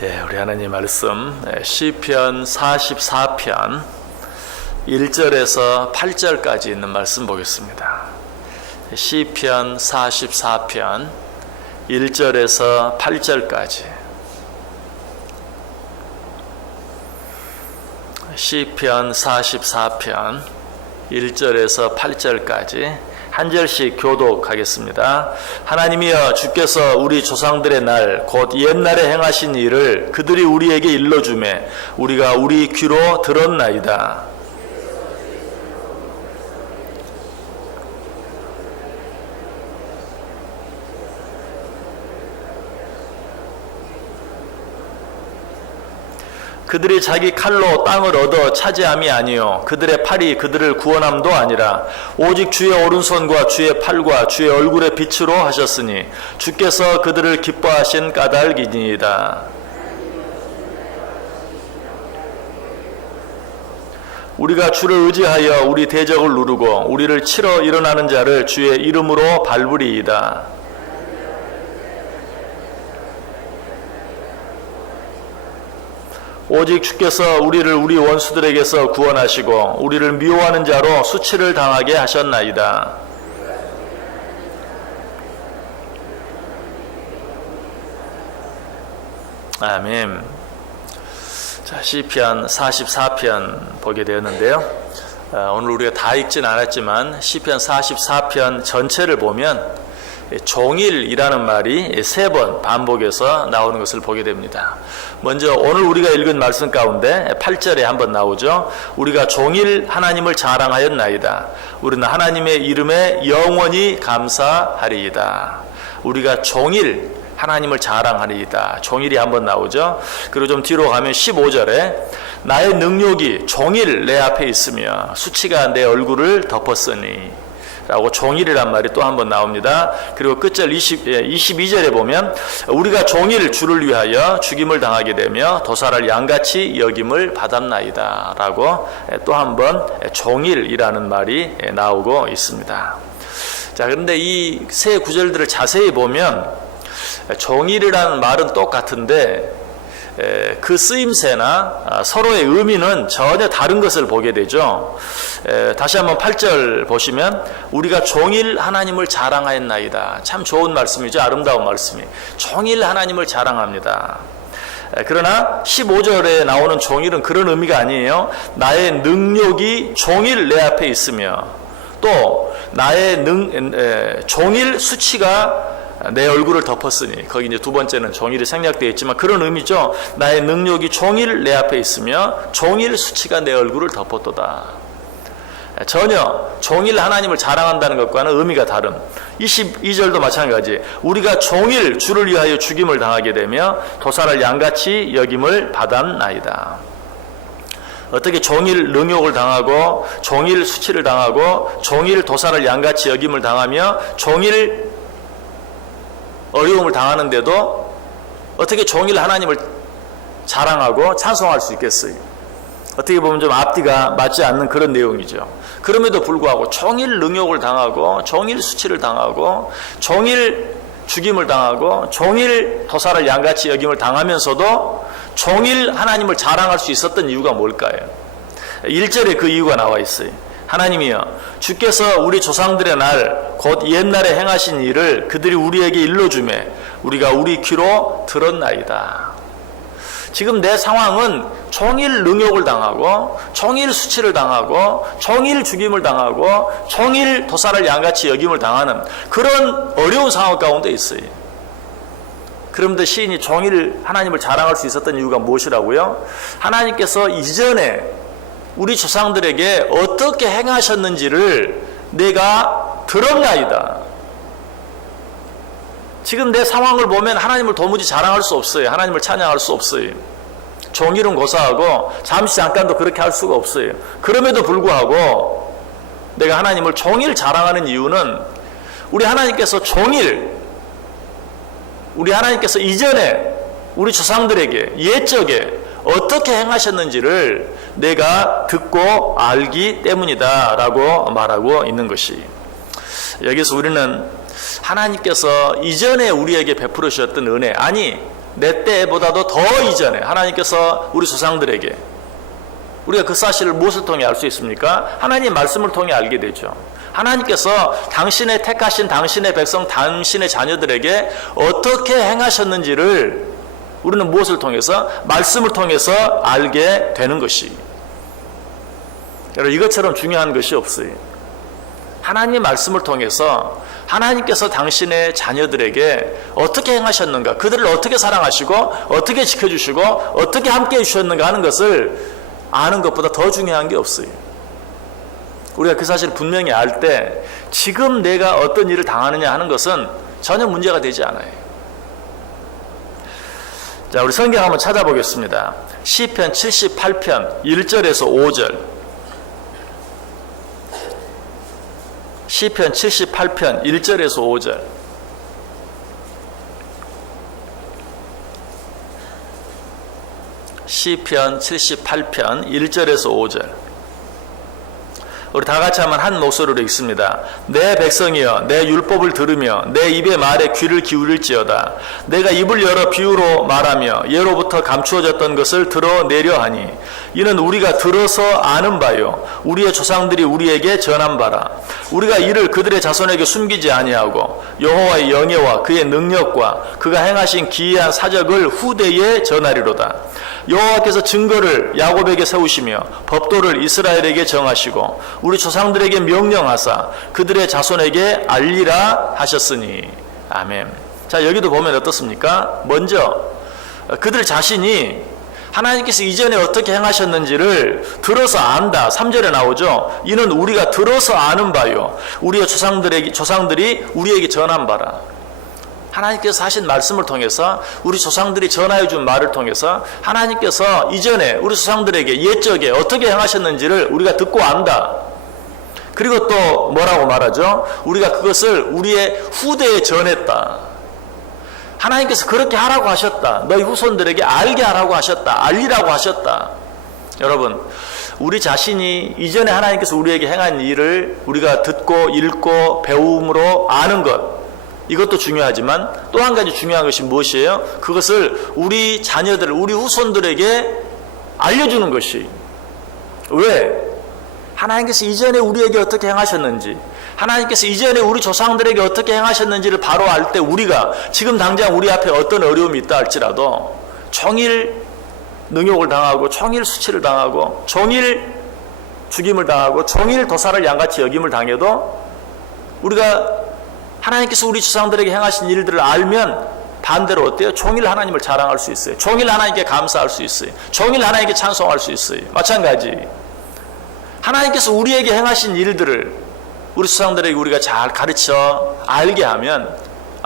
우리 하나님 말씀 시편 44편 1절에서 8절까지 있는 말씀 보겠습니다. 시편 44편 1절에서 8절까지. 시편 44편 1절에서 8절까지 한 절씩 교독하겠습니다. 하나님이여, 주께서 우리 조상들의 날 곧 옛날에 행하신 일을 그들이 우리에게 일러주매 우리가 우리 귀로 들었나이다. 그들이 자기 칼로 땅을 얻어 차지함이 아니요 그들의 팔이 그들을 구원함도 아니라 오직 주의 오른손과 주의 팔과 주의 얼굴의 빛으로 하셨으니 주께서 그들을 기뻐하신 까닭이니이다. 우리가 주를 의지하여 우리 대적을 누르고 우리를 치러 일어나는 자를 주의 이름으로 밟으리이다. 오직 주께서 우리를 우리 원수들에게서 구원하시고 우리를 미워하는 자로 수치를 당하게 하셨나이다. 아멘. 자, 시편 44편 보게 되었는데요. 오늘 우리가 다 읽진 않았지만 시편 44편 전체를 보면 종일이라는 말이 3번 반복해서 나오는 것을 보게 됩니다. 먼저 오늘 우리가 읽은 말씀 가운데 8절에 한번 나오죠. 우리가 종일 하나님을 자랑하였나이다. 우리는 하나님의 이름에 영원히 감사하리이다. 우리가 종일 하나님을 자랑하리이다. 종일이 한번 나오죠. 그리고 좀 뒤로 가면 15절에 나의 능력이 종일 내 앞에 있으며 수치가 내 얼굴을 덮었으니 라고 종일이란 말이 또 한 번 나옵니다. 그리고 끝절 22절에 보면 우리가 종일 주를 위하여 죽임을 당하게 되며 도살을 양같이 여김을 받았나이다 라고 또 한 번 종일이라는 말이 나오고 있습니다. 자, 그런데 이 세 구절들을 자세히 보면 종일이라는 말은 똑같은데 그 쓰임새나 서로의 의미는 전혀 다른 것을 보게 되죠. 다시 한번 8절 보시면 우리가 종일 하나님을 자랑하였나이다. 참 좋은 말씀이죠. 아름다운 말씀이. 종일 하나님을 자랑합니다. 그러나 15절에 나오는 종일은 그런 의미가 아니에요. 나의 능력이 종일 내 앞에 있으며 또 나의 종일 수치가 내 얼굴을 덮었으니, 거기 이제 두 번째는 종일이 생략되어 있지만 그런 의미죠. 나의 능력이 종일 내 앞에 있으며 종일 수치가 내 얼굴을 덮었도다. 전혀 종일 하나님을 자랑한다는 것과는 의미가 다른 22절도 마찬가지. 우리가 종일 주를 위하여 죽임을 당하게 되며 도살을 양같이 여김을 받았나이다. 어떻게 종일 능욕을 당하고 종일 수치를 당하고 종일 도살을 양같이 여김을 당하며 종일 어려움을 당하는데도 어떻게 종일 하나님을 자랑하고 찬송할 수 있겠어요? 어떻게 보면 좀 앞뒤가 맞지 않는 그런 내용이죠. 그럼에도 불구하고 종일 능욕을 당하고 종일 수치를 당하고 종일 죽임을 당하고 종일 도살을 양같이 여김을 당하면서도 종일 하나님을 자랑할 수 있었던 이유가 뭘까요? 1절에 그 이유가 나와 있어요. 하나님이여, 주께서 우리 조상들의 날 곧 옛날에 행하신 일을 그들이 우리에게 일러주매 우리가 우리 귀로 들었나이다. 지금 내 상황은 종일 능욕을 당하고 종일 수치를 당하고 종일 죽임을 당하고 종일 도살을 양같이 여김을 당하는 그런 어려운 상황 가운데 있어요. 그런데 시인이 종일 하나님을 자랑할 수 있었던 이유가 무엇이라고요? 하나님께서 이전에 우리 조상들에게 어떻게 행하셨는지를 내가 들었나이다. 지금 내 상황을 보면 하나님을 도무지 자랑할 수 없어요. 하나님을 찬양할 수 없어요. 종일은 고사하고 잠깐도 그렇게 할 수가 없어요. 그럼에도 불구하고 내가 하나님을 종일 자랑하는 이유는 우리 하나님께서 이전에 우리 조상들에게 옛적에 어떻게 행하셨는지를 내가 듣고 알기 때문이다 라고 말하고 있는 것이, 여기서 우리는 하나님께서 이전에 우리에게 베풀어 주셨던 은혜, 아니 내 때보다도 더 이전에 하나님께서 우리 조상들에게, 우리가 그 사실을 무엇을 통해 알 수 있습니까? 하나님 말씀을 통해 알게 되죠. 하나님께서 당신의 택하신 당신의 백성, 당신의 자녀들에게 어떻게 행하셨는지를 우리는 무엇을 통해서? 말씀을 통해서 알게 되는 것이. 여러분, 이것처럼 중요한 것이 없어요. 하나님 말씀을 통해서 하나님께서 당신의 자녀들에게 어떻게 행하셨는가, 그들을 어떻게 사랑하시고 어떻게 지켜주시고 어떻게 함께해 주셨는가 하는 것을 아는 것보다 더 중요한 게 없어요. 우리가 그 사실을 분명히 알 때 지금 내가 어떤 일을 당하느냐 하는 것은 전혀 문제가 되지 않아요. 자, 우리 성경 한번 찾아보겠습니다. 시편 78편 1절에서 5절. 시편 78편 1절에서 5절. 시편 78편 1절에서 5절. 우리 다 같이 한번 한 목소리로 읽습니다. 내 백성이여, 내 율법을 들으며 내 입의 말에 귀를 기울일지어다. 내가 입을 열어 비유로 말하며 예로부터 감추어졌던 것을 드러내려 하니 이는 우리가 들어서 아는 바요, 우리의 조상들이 우리에게 전한 바라. 우리가 이를 그들의 자손에게 숨기지 아니하고 여호와의 영예와 그의 능력과 그가 행하신 기이한 사적을 후대에 전하리로다. 여호와께서 증거를 야곱에게 세우시며 법도를 이스라엘에게 정하시고 우리 조상들에게 명령하사 그들의 자손에게 알리라 하셨으니. 아멘. 자, 여기도 보면 어떻습니까? 먼저 그들 자신이 하나님께서 이전에 어떻게 행하셨는지를 들어서 안다. 3절에 나오죠. 이는 우리가 들어서 아는 바요, 우리의 조상들이 우리에게 전한 바라. 하나님께서 하신 말씀을 통해서, 우리 조상들이 전하여 준 말을 통해서 하나님께서 이전에 우리 조상들에게 옛적에 어떻게 행하셨는지를 우리가 듣고 안다. 그리고 또 뭐라고 말하죠? 우리가 그것을 우리의 후대에 전했다. 하나님께서 그렇게 하라고 하셨다. 너희 후손들에게 알게 하라고 하셨다. 알리라고 하셨다. 여러분, 우리 자신이 이전에 하나님께서 우리에게 행한 일을 우리가 듣고 읽고 배움으로 아는 것, 이것도 중요하지만 또 한 가지 중요한 것이 무엇이에요? 그것을 우리 자녀들, 우리 후손들에게 알려주는 것이. 왜? 하나님께서 이전에 우리에게 어떻게 행하셨는지, 하나님께서 이전에 우리 조상들에게 어떻게 행하셨는지를 바로 알 때 우리가 지금 당장 우리 앞에 어떤 어려움이 있다 할지라도 종일 능욕을 당하고 종일 수치를 당하고 종일 죽임을 당하고 종일 도살을 양같이 여김을 당해도 우리가 하나님께서 우리 조상들에게 행하신 일들을 알면 반대로 어때요? 종일 하나님을 자랑할 수 있어요. 종일 하나님께 감사할 수 있어요. 종일 하나님께 찬송할 수 있어요. 마찬가지 하나님께서 우리에게 행하신 일들을 우리 조상들에게 우리가 잘 가르쳐 알게 하면,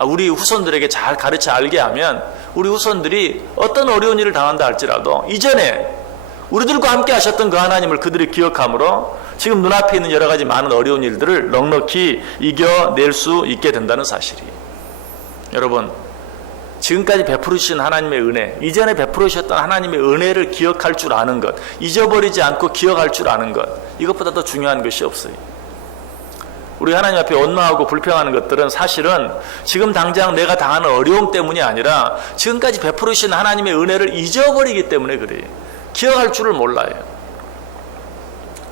우리 후손들에게 잘 가르쳐 알게 하면 우리 후손들이 어떤 어려운 일을 당한다 할지라도 이전에 우리들과 함께 하셨던 그 하나님을 그들이 기억함으로 지금 눈앞에 있는 여러 가지 많은 어려운 일들을 넉넉히 이겨낼 수 있게 된다는 사실이. 여러분, 지금까지 베풀으신 하나님의 은혜, 이전에 베풀으셨던 하나님의 은혜를 기억할 줄 아는 것, 잊어버리지 않고 기억할 줄 아는 것, 이것보다 더 중요한 것이 없어요. 우리 하나님 앞에 원망하고 불평하는 것들은 사실은 지금 당장 내가 당하는 어려움 때문이 아니라 지금까지 베풀으신 하나님의 은혜를 잊어버리기 때문에 그래요. 기억할 줄을 몰라요.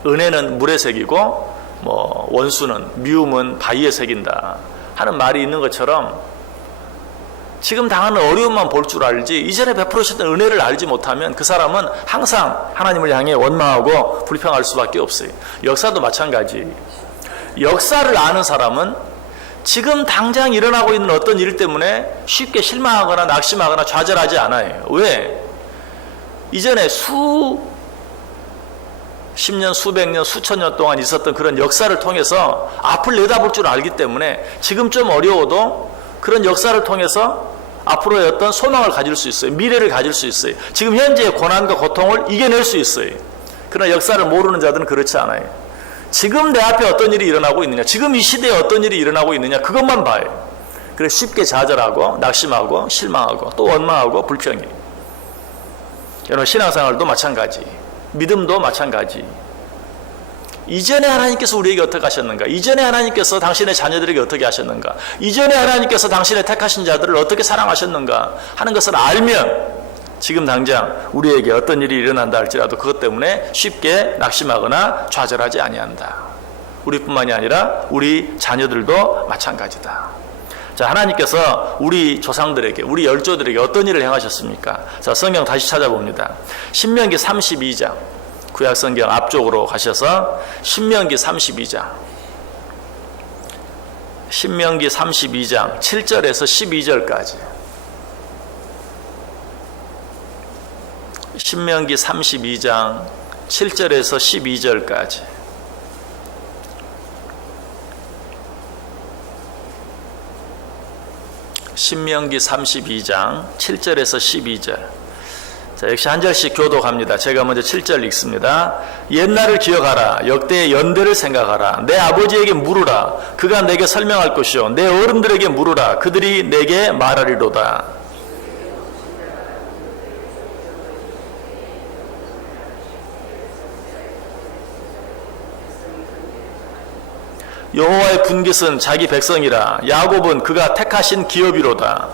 은혜는 물에 새기고 원수는, 미움은 바위에 새긴다 하는 말이 있는 것처럼 지금 당하는 어려움만 볼 줄 알지 이전에 베풀으셨던 은혜를 알지 못하면 그 사람은 항상 하나님을 향해 원망하고 불평할 수밖에 없어요. 역사도 마찬가지. 역사를 아는 사람은 지금 당장 일어나고 있는 어떤 일 때문에 쉽게 실망하거나 낙심하거나 좌절하지 않아요. 왜? 이전에 수십 년, 수백 년, 수천 년 동안 있었던 그런 역사를 통해서 앞을 내다볼 줄 알기 때문에 지금 좀 어려워도 그런 역사를 통해서 앞으로의 어떤 소망을 가질 수 있어요. 미래를 가질 수 있어요. 지금 현재의 고난과 고통을 이겨낼 수 있어요. 그러나 역사를 모르는 자들은 그렇지 않아요. 지금 내 앞에 어떤 일이 일어나고 있느냐, 지금 이 시대에 어떤 일이 일어나고 있느냐, 그것만 봐요. 그래서 쉽게 좌절하고 낙심하고 실망하고 또 원망하고 불평해. 여러분, 신앙생활도 마찬가지, 믿음도 마찬가지. 이전에 하나님께서 우리에게 어떻게 하셨는가? 이전에 하나님께서 당신의 자녀들에게 어떻게 하셨는가? 이전에 하나님께서 당신의 택하신 자들을 어떻게 사랑하셨는가 하는 것을 알면 지금 당장 우리에게 어떤 일이 일어난다 할지라도 그것 때문에 쉽게 낙심하거나 좌절하지 아니한다. 우리뿐만이 아니라 우리 자녀들도 마찬가지다. 자, 하나님께서 우리 조상들에게, 우리 열조들에게 어떤 일을 행하셨습니까? 자, 성경 다시 찾아봅니다. 신명기 32장, 구약 성경 앞쪽으로 가셔서 신명기 32장, 신명기 32장 7절에서 12절까지, 신명기 32장 7절에서 12절까지. 신명기 32장 7절에서 12절. 자, 역시 한 절씩 교독합니다. 제가 먼저 7절 읽습니다. 옛날을 기억하라. 역대의 연대를 생각하라. 내 아버지에게 물으라. 그가 내게 설명할 것이요. 내 어른들에게 물으라. 그들이 내게 말하리로다. 여호와의 분깃은 자기 백성이라. 야곱은 그가 택하신 기업이로다.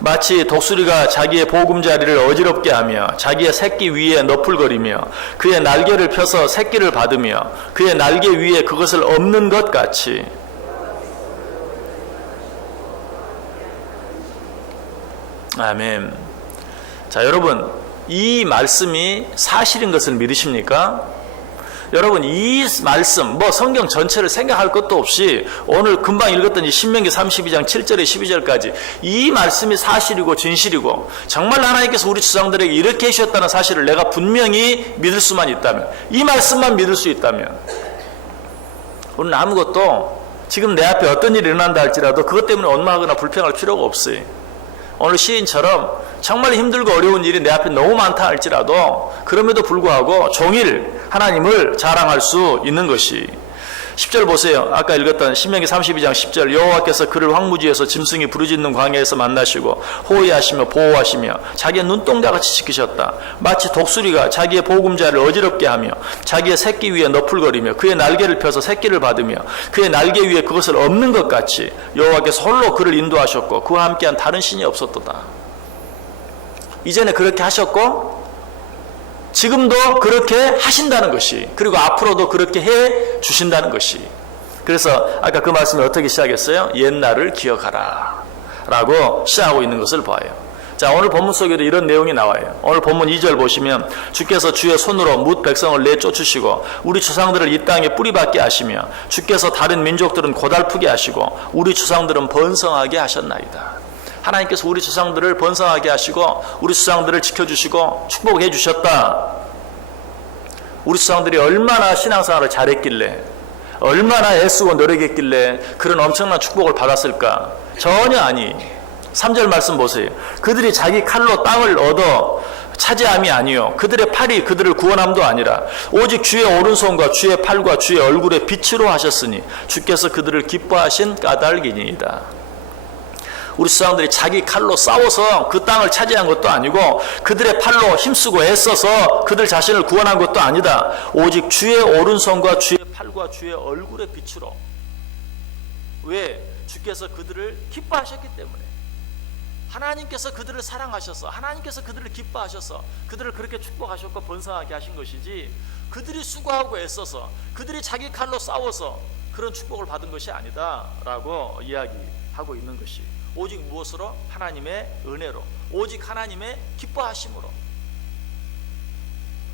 마치 독수리가 자기의 보금자리를 어지럽게 하며 자기의 새끼 위에 너풀거리며 그의 날개를 펴서 새끼를 받으며 그의 날개 위에 그것을 엎는 것 같이. 아멘. 자, 여러분, 이 말씀이 사실인 것을 믿으십니까? 여러분, 이 말씀, 성경 전체를 생각할 것도 없이 오늘 금방 읽었던 이 신명기 32장 7절에 12절까지 이 말씀이 사실이고 진실이고 정말 하나님께서 우리 조상들에게 이렇게 해주셨다는 사실을 내가 분명히 믿을 수만 있다면, 이 말씀만 믿을 수 있다면, 우리는 아무것도 지금 내 앞에 어떤 일이 일어난다 할지라도 그것 때문에 원망하거나 불평할 필요가 없어요. 오늘 시인처럼 정말 힘들고 어려운 일이 내 앞에 너무 많다 할지라도 그럼에도 불구하고 종일 하나님을 자랑할 수 있는 것이. 10절 보세요. 아까 읽었던 신명기 32장 10절. 여호와께서 그를 황무지에서 짐승이 부르짖는 광야에서 만나시고 호위하시며 보호하시며 자기의 눈동자같이 지키셨다. 마치 독수리가 자기의 보금자를 어지럽게 하며 자기의 새끼 위에 너풀거리며 그의 날개를 펴서 새끼를 받으며 그의 날개 위에 그것을 엎는 것 같이 여호와께서 홀로 그를 인도하셨고 그와 함께한 다른 신이 없었도다. 이전에 그렇게 하셨고 지금도 그렇게 하신다는 것이, 그리고 앞으로도 그렇게 해 주신다는 것이. 그래서 아까 그 말씀을 어떻게 시작했어요? 옛날을 기억하라 라고 시작하고 있는 것을 봐요. 자, 오늘 본문 속에도 이런 내용이 나와요. 오늘 본문 2절 보시면 주께서 주의 손으로 뭇 백성을 내쫓으시고 우리 조상들을 이 땅에 뿌리박게 하시며 주께서 다른 민족들은 고달프게 하시고 우리 조상들은 번성하게 하셨나이다. 하나님께서 우리 조상들을 번성하게 하시고 우리 조상들을 지켜주시고 축복해 주셨다. 우리 조상들이 얼마나 신앙생활을 잘했길래, 얼마나 애쓰고 노력했길래 그런 엄청난 축복을 받았을까? 전혀 아니. 3절 말씀 보세요. 그들이 자기 칼로 땅을 얻어 차지함이 아니요 그들의 팔이 그들을 구원함도 아니라 오직 주의 오른손과 주의 팔과 주의 얼굴의 빛으로 하셨으니 주께서 그들을 기뻐하신 까닭이니이다. 우리 조상들이 자기 칼로 싸워서 그 땅을 차지한 것도 아니고 그들의 팔로 힘쓰고 애써서 그들 자신을 구원한 것도 아니다. 오직 주의 오른손과 주의 팔과 주의 얼굴의 빛으로. 왜? 주께서 그들을 기뻐하셨기 때문에. 하나님께서 그들을 사랑하셔서, 하나님께서 그들을 기뻐하셔서 그들을 그렇게 축복하셨고 번성하게 하신 것이지, 그들이 수고하고 애써서 그들이 자기 칼로 싸워서 그런 축복을 받은 것이 아니다 라고 이야기하고 있는 것이, 오직 무엇으로? 하나님의 은혜로, 오직 하나님의 기뻐하심으로.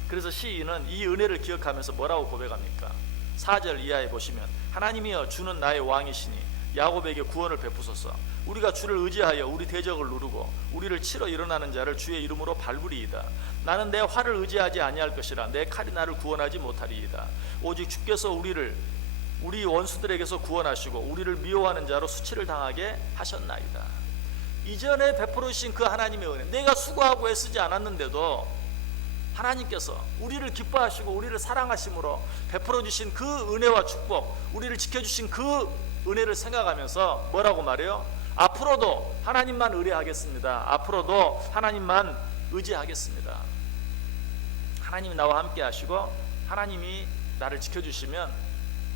그래서 시인은 이 은혜를 기억하면서 뭐라고 고백합니까? 4절 이하에 보시면 하나님이여 주는 나의 왕이시니 야곱에게 구원을 베푸소서. 우리가 주를 의지하여 우리 대적을 누르고 우리를 치러 일어나는 자를 주의 이름으로 밟으리이다. 나는 내 활을 의지하지 아니할 것이라. 내 칼이 나를 구원하지 못하리이다. 오직 주께서 우리 원수들에게서 구원하시고 우리를 미워하는 자로 수치를 당하게 하셨나이다. 이전에 베풀어 주신 그 하나님의 은혜, 내가 수고하고 애쓰지 않았는데도 하나님께서 우리를 기뻐하시고 우리를 사랑하심으로 베풀어 주신 그 은혜와 축복, 우리를 지켜주신 그 은혜를 생각하면서 뭐라고 말해요? 앞으로도 하나님만 의뢰하겠습니다. 앞으로도 하나님만 의지하겠습니다. 하나님이 나와 함께 하시고 하나님이 나를 지켜주시면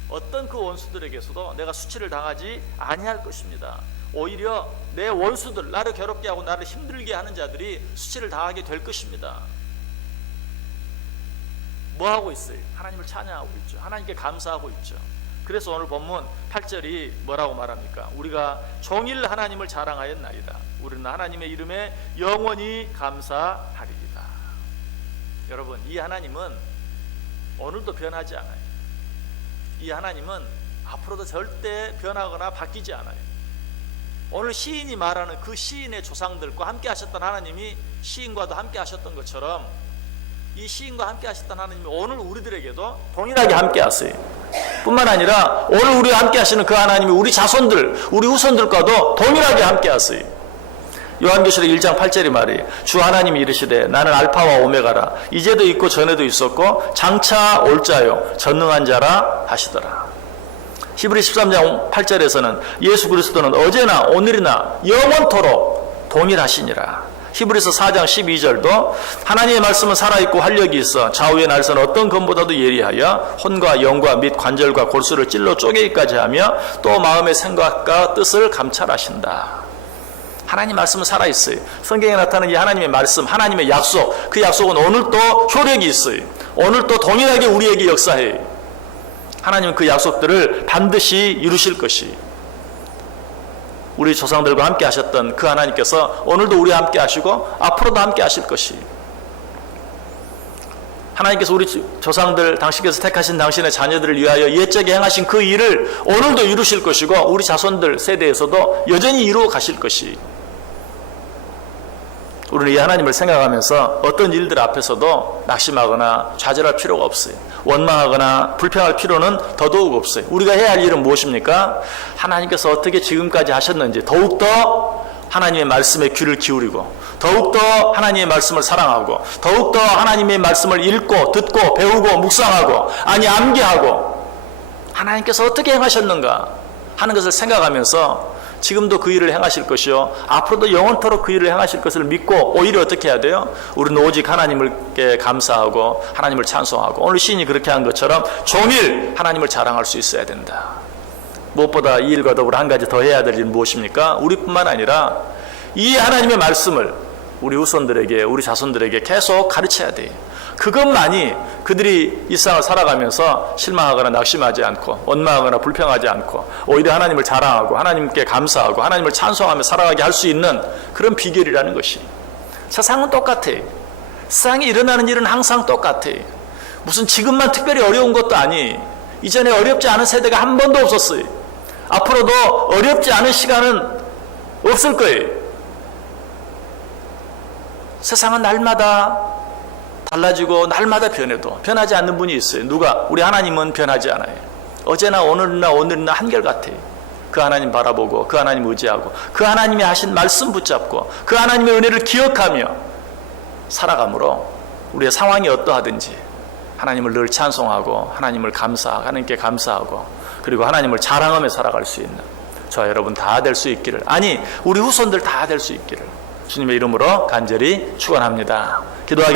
어떤 그 원수들에게서도 내가 수치를 당하지 아니할 것입니다. 오히려 내 원수들, 나를 괴롭게 하고 나를 힘들게 하는 자들이 수치를 당하게 될 것입니다. 뭐 하고 있어요? 하나님을 찬양하고 있죠. 하나님께 감사하고 있죠. 그래서 오늘 본문 8절이 뭐라고 말합니까? 우리가 종일 하나님을 자랑하였나이다. 우리는 하나님의 이름에 영원히 감사하리이다. 여러분, 이 하나님은 오늘도 변하지 않아요. 이 하나님은 앞으로도 절대 변하거나 바뀌지 않아요. 오늘 시인이 말하는 그 시인의 조상들과 함께 하셨던 하나님이 시인과도 함께 하셨던 것처럼 이 시인과 함께 하셨던 하나님이 오늘 우리들에게도 동일하게 함께 하세요. 뿐만 아니라 오늘 우리와 함께 하시는 그 하나님이 우리 자손들, 우리 후손들과도 동일하게 함께 하세요. 요한계시록 1장 8절이 말이에요. 주 하나님이 이르시되 나는 알파와 오메가라. 이제도 있고 전에도 있었고 장차 올 자요 전능한 자라 하시더라. 히브리 13장 8절에서는 예수 그리스도는 어제나 오늘이나 영원토록 동일하시니라. 히브리서 4장 12절도 하나님의 말씀은 살아있고 활력이 있어 좌우의 날선 어떤 검보다도 예리하여 혼과 영과 및 관절과 골수를 찔러 쪼개기까지 하며 또 마음의 생각과 뜻을 감찰하신다. 하나님 말씀은 살아있어요. 성경에 나타나는 이 하나님의 말씀, 하나님의 약속, 그 약속은 오늘도 효력이 있어요. 오늘도 동일하게 우리에게 역사해요. 하나님은 그 약속들을 반드시 이루실 것이, 우리 조상들과 함께 하셨던 그 하나님께서 오늘도 우리와 함께 하시고 앞으로도 함께 하실 것이, 하나님께서 우리 조상들, 당신께서 택하신 당신의 자녀들을 위하여 옛적에 행하신 그 일을 오늘도 이루실 것이고 우리 자손들 세대에서도 여전히 이루어 가실 것이, 우리는 이 하나님을 생각하면서 어떤 일들 앞에서도 낙심하거나 좌절할 필요가 없어요. 원망하거나 불평할 필요는 더더욱 없어요. 우리가 해야 할 일은 무엇입니까? 하나님께서 어떻게 지금까지 하셨는지 더욱더 하나님의 말씀에 귀를 기울이고, 더욱더 하나님의 말씀을 사랑하고, 더욱더 하나님의 말씀을 읽고 듣고 배우고 묵상하고, 아니 암기하고, 하나님께서 어떻게 행하셨는가 하는 것을 생각하면서 지금도 그 일을 행하실 것이요 앞으로도 영원토록 그 일을 행하실 것을 믿고, 오히려 어떻게 해야 돼요? 우리는 오직 하나님께 감사하고 하나님을 찬송하고, 오늘 시인이 그렇게 한 것처럼 종일 하나님을 자랑할 수 있어야 된다. 무엇보다 이 일과 더불어 한 가지 더 해야 될 일은 무엇입니까? 우리뿐만 아니라 이 하나님의 말씀을 우리 후손들에게, 우리 자손들에게 계속 가르쳐야 돼요. 그것만이 그들이 이 세상을 살아가면서 실망하거나 낙심하지 않고 원망하거나 불평하지 않고 오히려 하나님을 자랑하고 하나님께 감사하고 하나님을 찬송하며 살아가게 할 수 있는 그런 비결이라는 것이, 세상은 똑같아요. 세상에 일어나는 일은 항상 똑같아요. 무슨 지금만 특별히 어려운 것도 아니, 이전에 어렵지 않은 세대가 한 번도 없었어요. 앞으로도 어렵지 않은 시간은 없을 거예요. 세상은 날마다 달라지고 날마다 변해도 변하지 않는 분이 있어요. 누가? 우리 하나님은 변하지 않아요. 어제나 오늘이나 한결같아요. 그 하나님 바라보고 그 하나님 의지하고 그 하나님이 하신 말씀 붙잡고 그 하나님의 은혜를 기억하며 살아감으로 우리의 상황이 어떠하든지 하나님을 늘 찬송하고 하나님을 감사하고 하나님께 감사하고 그리고 하나님을 자랑하며 살아갈 수 있는 저와 여러분 다 될 수 있기를, 아니 우리 후손들 다 될 수 있기를 주님의 이름으로 간절히 축원합니다. 기도하겠습니다.